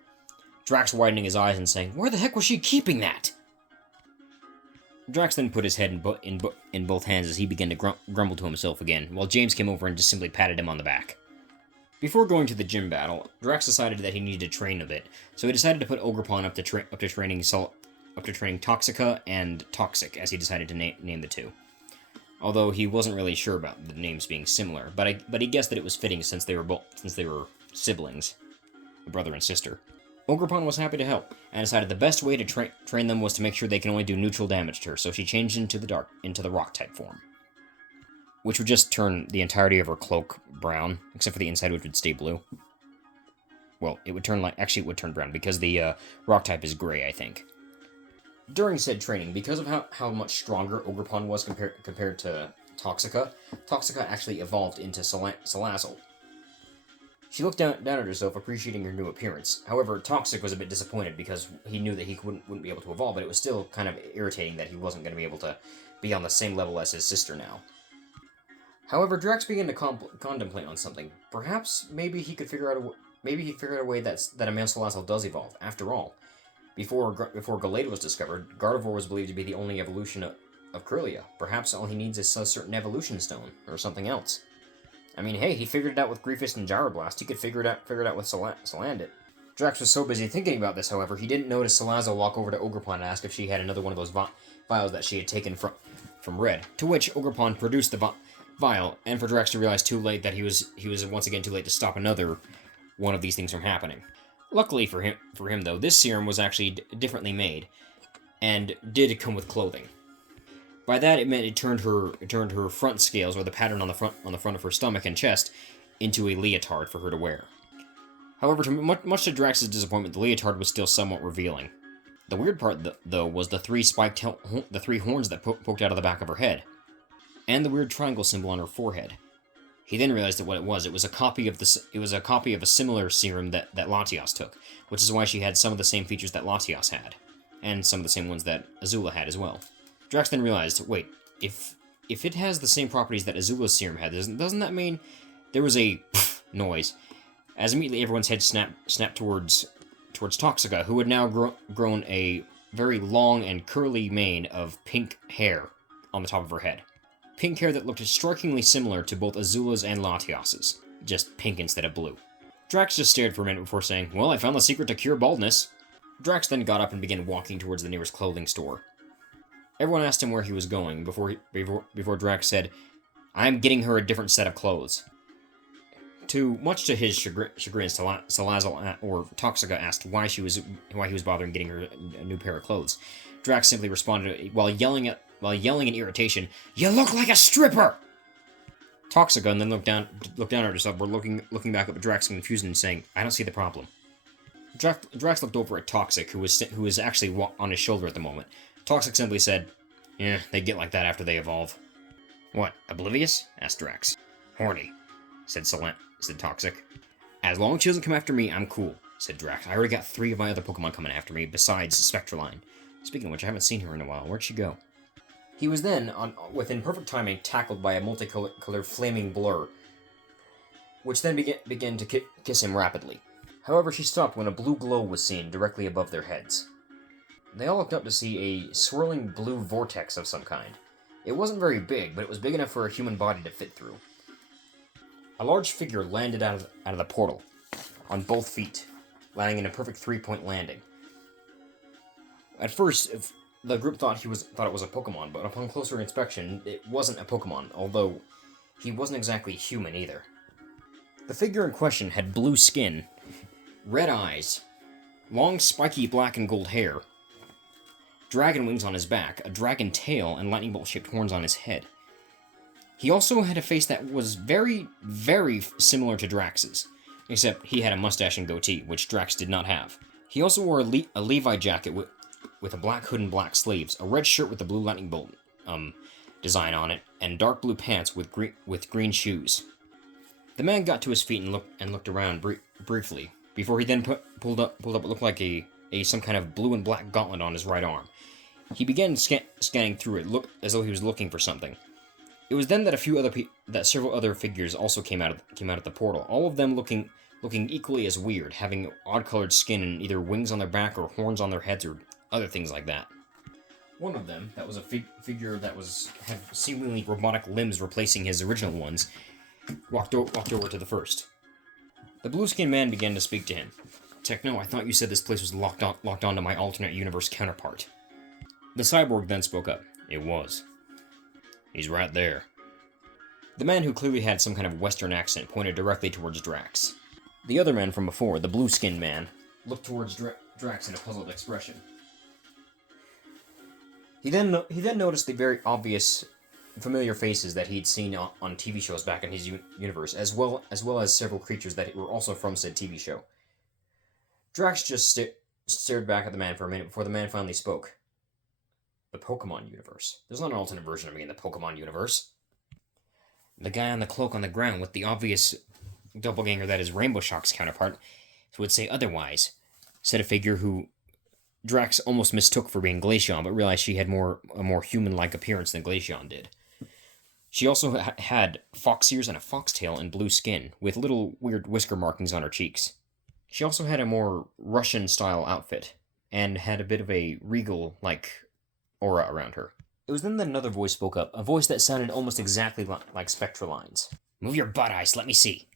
Drax widening his eyes and saying, "Where the heck was she keeping that?" Drax then put his head in both hands as he began to grumble to himself again, while James came over and just simply patted him on the back. Before going to the gym battle, Drax decided that he needed to train a bit, so he decided to put Ogerpon up to training Toxica and Toxic, as he decided to name the two. Although he wasn't really sure about the names being similar, but he guessed that it was fitting since they were siblings, a brother and sister. Ogerpon was happy to help, and decided the best way to train them was to make sure they can only do neutral damage to her, so she changed into the rock-type form, which would just turn the entirety of her cloak brown, except for the inside, which would stay blue. Well, it would turn brown, because the rock-type is gray, I think. During said training, because of how much stronger Ogerpon was compared to Toxica actually evolved into Salazzle. She looked down at herself, appreciating her new appearance. However, Toxic was a bit disappointed because he knew that he wouldn't be able to evolve, but it was still kind of irritating that he wasn't going to be able to be on the same level as his sister now. However, Drax began to contemplate on something. Perhaps maybe he figured out a way that a male Salazzle does evolve. After all, before Gallade was discovered, Gardevoir was believed to be the only evolution of Corellia. Perhaps all he needs is a certain evolution stone or something else. I mean, hey, he figured it out with Grievous and Gyroblast. He could figure it out with Salandit. Drax was so busy thinking about this, however, he didn't notice Salazzle walk over to Ogerpon and ask if she had another one of those vials that she had taken from Red. To which Ogerpon produced the vial, and for Drax to realize too late that he was once again too late to stop another one of these things from happening. Luckily for him though, this serum was actually differently made, and did come with clothing. By that, it meant it turned her front scales, or the pattern on the front of her stomach and chest, into a leotard for her to wear. However, much to Drax's disappointment, the leotard was still somewhat revealing. The weird part, though, was the three horns that poked out of the back of her head, and the weird triangle symbol on her forehead. He then realized that what it was a copy of a similar serum that Latios took, which is why she had some of the same features that Latios had, and some of the same ones that Azula had as well. Drax then realized, wait, if it has the same properties that Azula's serum had, doesn't that mean there was a noise? As immediately everyone's head snapped towards Toxica, who had now grown a very long and curly mane of pink hair on the top of her head. Pink hair that looked strikingly similar to both Azula's and Latios's, just pink instead of blue. Drax just stared for a minute before saying, well, I found the secret to cure baldness. Drax then got up and began walking towards the nearest clothing store. Everyone asked him where he was going before Drax said, I'm getting her a different set of clothes. Much to his chagrin, Salazzle or Toxica asked why he was bothering getting her a new pair of clothes. Drax simply responded while yelling in irritation, "You look like a stripper!" Toxica and then looked down at herself, were looking back up at Drax in confusion and saying, "I don't see the problem." Drax looked over at Toxic, who was actually on his shoulder at the moment. Toxic simply said, "Yeah, they get like that after they evolve." "What, oblivious?" asked Drax. "Horny," said Toxic. "As long as she doesn't come after me, I'm cool," said Drax. "I already got 3 of my other Pokemon coming after me, besides Spectraline. Speaking of which, I haven't seen her in a while. Where'd she go?" He was then, within perfect timing, tackled by a multicolored flaming blur, which then began to kiss him rapidly. However, she stopped when a blue glow was seen directly above their heads. They all looked up to see a swirling blue vortex of some kind. It wasn't very big, but it was big enough for a human body to fit through. A large figure landed out of the portal, on both feet, landing in a perfect 3-point landing. At first, the group thought it was a Pokemon, but upon closer inspection, it wasn't a Pokemon, although he wasn't exactly human either. The figure in question had blue skin, red eyes, long spiky black and gold hair, dragon wings on his back, a dragon tail, and lightning bolt-shaped horns on his head. He also had a face that was very, very similar to Drax's, except he had a mustache and goatee, which Drax did not have. He also wore a Levi jacket with a black hood and black sleeves, a red shirt with a blue lightning bolt design on it, and dark blue pants with green shoes. The man got to his feet and looked around briefly, before he then pulled up what looked like some kind of blue and black gauntlet on his right arm. He began scanning through it, as though he was looking for something. It was then that several other figures also came out of the portal, all of them looking equally as weird, having odd-colored skin and either wings on their back or horns on their heads or other things like that. One of them, that was a figure that had seemingly robotic limbs replacing his original ones, walked over to the first. The blue-skinned man began to speak to him. "Techno, I thought you said this place was locked onto my alternate universe counterpart." The cyborg then spoke up. "It was. He's right there." The man, who clearly had some kind of Western accent, pointed directly towards Drax. The other man from before, the blue-skinned man, looked towards Drax in a puzzled expression. He then noticed the very obvious, familiar faces that he'd seen on TV shows back in his universe, as well as several creatures that were also from said TV show. Drax just stared back at the man for a minute before the man finally spoke. "The Pokemon universe. There's not an alternate version of me in the Pokemon universe." "The guy on the cloak on the ground with the obvious doppelganger that is Rainbow Shock's counterpart would say otherwise," said a figure who Drax almost mistook for being Glaceon, but realized she had a more human-like appearance than Glaceon did. She also had fox ears and a foxtail and blue skin, with little weird whisker markings on her cheeks. She also had a more Russian-style outfit, and had a bit of a regal-like aura around her. It was then that another voice spoke up, a voice that sounded almost exactly like Spectraline's. "Move your butt eyes, let me see."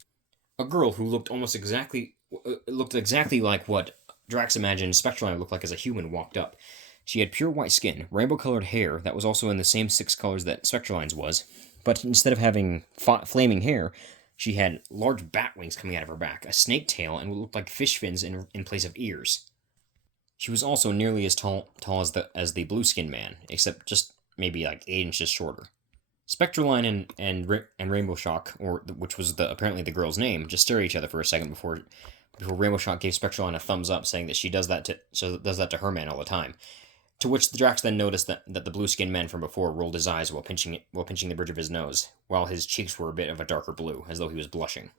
A girl who looked exactly like what Drax imagined Spectraline looked like as a human walked up. She had pure white skin, rainbow-colored hair that was also in the same 6 colors that Spectraline's was, but instead of having flaming hair, she had large bat wings coming out of her back, a snake tail, and what looked like fish fins in place of ears. She was also nearly as tall as the blue-skinned man, except just maybe like 8 inches shorter. Spectraline and Rainbow Shock, which was apparently the girl's name, just stare at each other for a second before Rainbow Shock gave Spectraline a thumbs up, saying that she does that to her man all the time. To which the Drax then noticed that the blue-skinned man from before rolled his eyes while pinching the bridge of his nose, while his cheeks were a bit of a darker blue, as though he was blushing.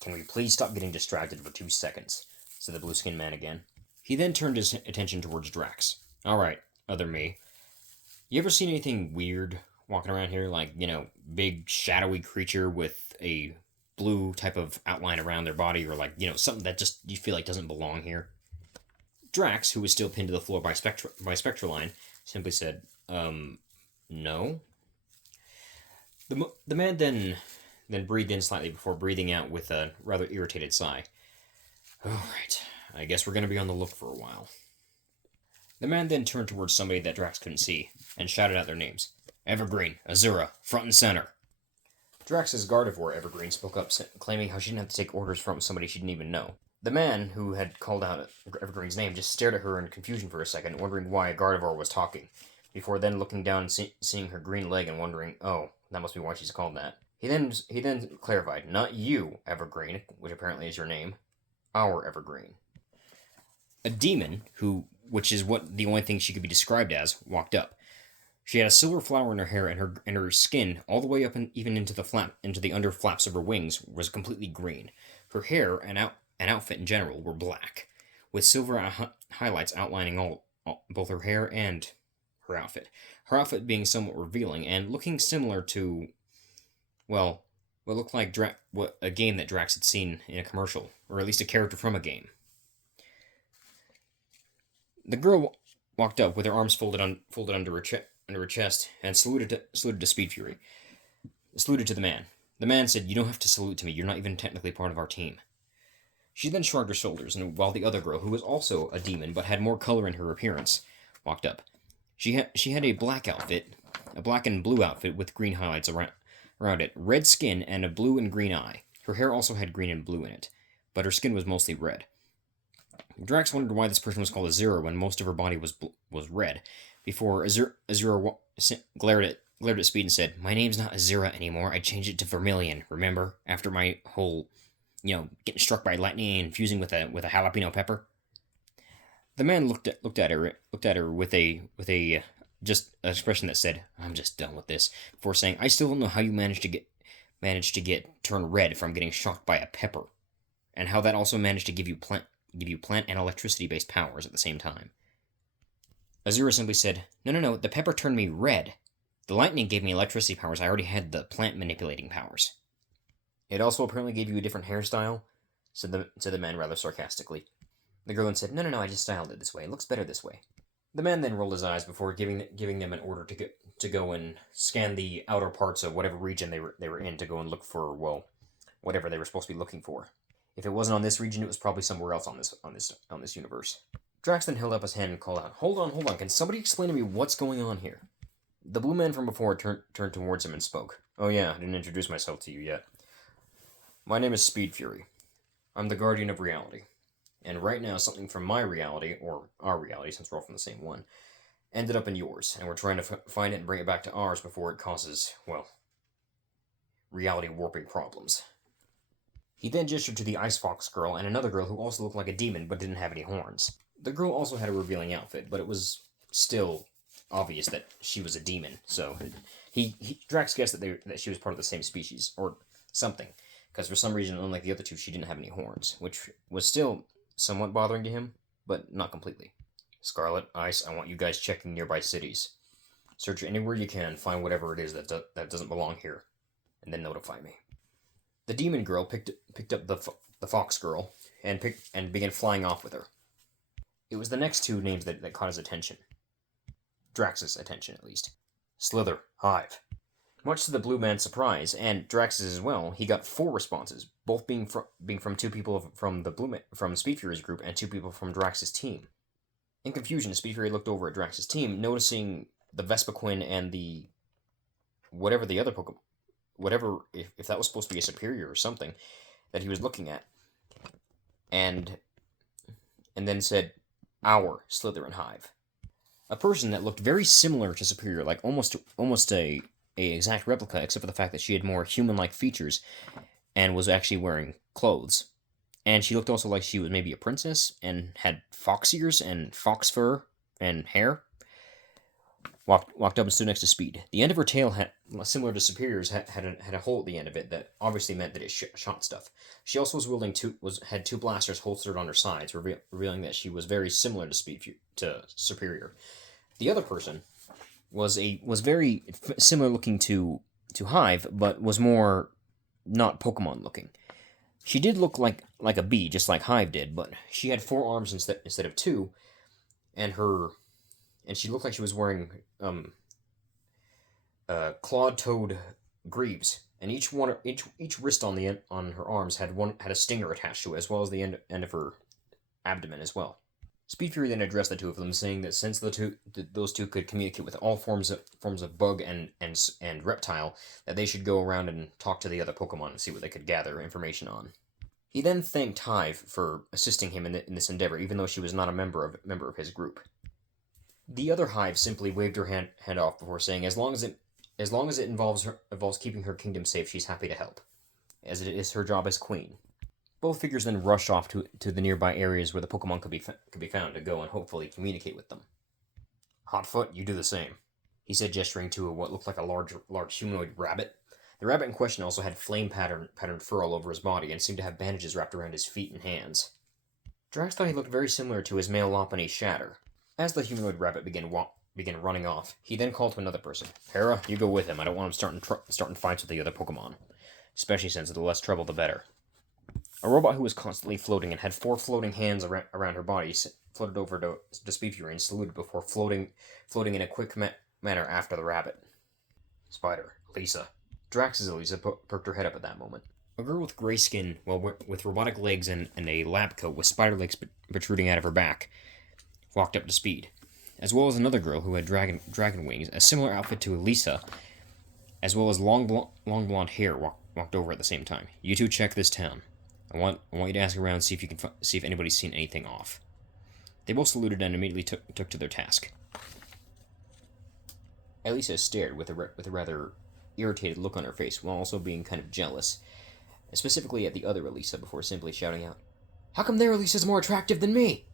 "Can we please stop getting distracted for 2 seconds?" said the blue-skinned man again. He then turned his attention towards Drax. "Alright, other me. You ever seen anything weird walking around here? Like, big shadowy creature with a blue type of outline around their body, or like, something that just you feel like doesn't belong here?" Drax, who was still pinned to the floor by Spectraline, simply said, no. The man then breathed in slightly before breathing out with a rather irritated sigh. "Alright, I guess we're going to be on the look for a while." The man then turned towards somebody that Drax couldn't see, and shouted out their names. "Evergreen, Azura, front and center." Drax's Gardevoir Evergreen spoke up, claiming how she didn't have to take orders from somebody she didn't even know. The man, who had called out Evergreen's name, just stared at her in confusion for a second, wondering why Gardevoir was talking, before then looking down and seeing her green leg and wondering, oh, that must be why she's called that. He then clarified, "Not you, Evergreen," which apparently is your name. "Our Evergreen." A demon, which is what the only thing she could be described as, walked up. She had a silver flower in her hair, and her skin, all the way up and even into the under flaps of her wings, was completely green. Her hair and outfit in general were black, with silver highlights outlining both her hair and her outfit. Her outfit being somewhat revealing and looking similar to, well, what looked like a game that Drax had seen in a commercial, or at least a character from a game. The girl walked up with her arms folded under her chest and saluted to Speed Fury. Saluted to the man. The man said, "You don't have to salute to me. You're not even technically part of our team." She then shrugged her shoulders, and while the other girl, who was also a demon but had more color in her appearance, walked up. She had a black and blue outfit with green highlights around it, red skin, and a blue and green eye. Her hair also had green and blue in it, but her skin was mostly red. Drax wondered why this person was called Azura when most of her body was red, before Azura glared at Speed and said, "My name's not Azura anymore. I changed it to Vermilion, remember? After my whole, getting struck by lightning and fusing with a jalapeno pepper." The man looked at her with a just an expression that said, "I'm just done with this," before saying, "I still don't know how you managed to get turned red from getting shocked by a pepper, and how that also managed to give you plant and electricity-based powers at the same time." Azura simply said, No, the pepper turned me red. The lightning gave me electricity powers. I already had the plant manipulating powers." "It also apparently gave you a different hairstyle?" said the man rather sarcastically. The girl then said, No, I just styled it this way. It looks better this way." The man then rolled his eyes before giving them an order to go and scan the outer parts of whatever region they were in to go and look for, well, whatever they were supposed to be looking for. If it wasn't on this region, it was probably somewhere else on this universe. Drax then held up his hand and called out, Hold on, can somebody explain to me what's going on here?" The blue man from before turned towards him and spoke. "Oh yeah, I didn't introduce myself to you yet. My name is Speed Fury. I'm the Guardian of Reality. And right now, something from my reality, or our reality, since we're all from the same one, ended up in yours, and we're trying to find it and bring it back to ours before it causes, well, reality warping problems." He then gestured to the Ice Fox girl and another girl who also looked like a demon but didn't have any horns. The girl also had a revealing outfit, but it was still obvious that she was a demon, so Drax guessed that she was part of the same species, or something, because for some reason, unlike the other two, she didn't have any horns, which was still somewhat bothering to him, but not completely. "Scarlet, Ice, I want you guys checking nearby cities. Search anywhere you can, find whatever it is that doesn't belong here, and then notify me." The demon girl picked up the fox girl and began flying off with her. It was the next two names that caught his attention. Drax's attention, at least. Slither, Hive. Much to the blue man's surprise, and Drax's as well, he got 4 responses, both being from 2 people from Speed Fury's group and 2 people from Drax's team. In confusion, Speed Fury looked over at Drax's team, noticing the Vespiquen and the whatever the other Pokemon, if that was supposed to be a superior or something that he was looking at, and then said, "Our Slither and Hive." A person that looked very similar to Superior, like almost a exact replica, except for the fact that she had more human-like features and was actually wearing clothes. And she looked also like she was maybe a princess and had fox ears and fox fur and hair. walked up and stood next to Speed. The end of her tail, had, similar to Superior's, had a hole at the end of it that obviously meant that it shot stuff. She also was wielding had two blasters holstered on her sides, revealing that she was very similar to Superior. The other person was very similar looking to Hive, but was more not Pokemon looking. She did look like a bee, just like Hive did, but she had 4 arms instead of 2, and she looked like she was wearing clawed-toed greaves, and each wrist on her arms had a stinger attached to it, as well as the end of her abdomen as well. Speed Fury then addressed the two of them, saying that since those two could communicate with all forms of bug and reptile, that they should go around and talk to the other Pokemon and see what they could gather information on. He then thanked Hive for assisting him in this endeavor, even though she was not a member of his group. The other Hive simply waved her hand off before saying, as long as it involves keeping her kingdom safe, she's happy to help, as it is her job as queen. Both figures then rushed off to the nearby areas where the Pokemon could be found to go and hopefully communicate with them. Hotfoot, you do the same, he said, gesturing to what looked like a large humanoid rabbit. The rabbit in question also had flame patterned fur all over his body and seemed to have bandages wrapped around his feet and hands. Drax thought he looked very similar to his male Lopunny Shatter. As the humanoid rabbit began running off, he then called to another person. Hera, you go with him. I don't want him starting fights with the other Pokemon, especially since the less trouble the better. A robot who was constantly floating and had 4 floating hands around her body floated over to Speed Fury and saluted before floating in a quick manner after the rabbit. Spider, Lisa. Drax's Elisa perked her head up at that moment. A girl with gray skin, with robotic legs and a lab coat with spider legs protruding out of her back, walked up to Speed, as well as another girl who had dragon wings, a similar outfit to Elisa, as well as long blonde hair, walked over at the same time. You two check this town. I want you to ask around, see if anybody's seen anything off. They both saluted and immediately took to their task. Elisa stared with a rather irritated look on her face, while also being kind of jealous, specifically at the other Elisa, before simply shouting out, "How come their Elisa's more attractive than me?"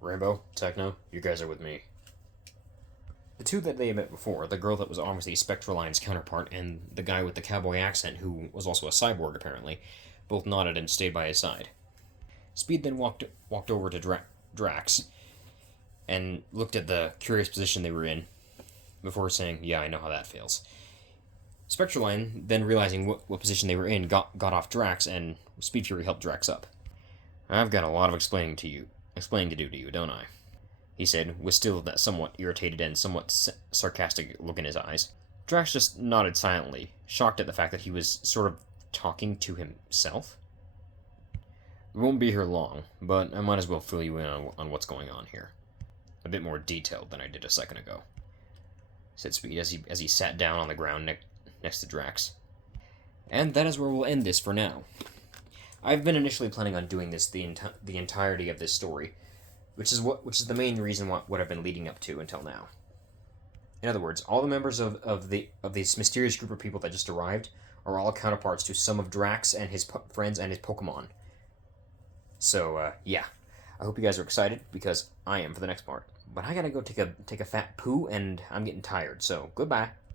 Rainbow, Techno, you guys are with me. The two that they had met before, the girl that was obviously Spectraline's counterpart, and the guy with the cowboy accent, who was also a cyborg apparently, both nodded and stayed by his side. Speed then walked over to Drax and looked at the curious position they were in, before saying, "Yeah, I know how that feels." Spectraline, then realizing what position they were in, got off Drax, and Speed Fury helped Drax up. I've got a lot of explaining to do to you, don't I? He said, with still that somewhat irritated and somewhat sarcastic look in his eyes. Drax just nodded silently, shocked at the fact that he was sort of talking to himself. We won't be here long, but I might as well fill you in on what's going on here. A bit more detailed than I did a second ago, said Speed as he sat down on the ground next to Drax. And that is where we'll end this for now. I've been initially planning on doing this the entirety of this story, which is the main reason what I've been leading up to until now. In other words, all the members of this mysterious group of people that just arrived are all counterparts to some of Drax and his friends and his Pokemon. So yeah, I hope you guys are excited, because I am for the next part. But I gotta go take a fat poo, and I'm getting tired. So goodbye.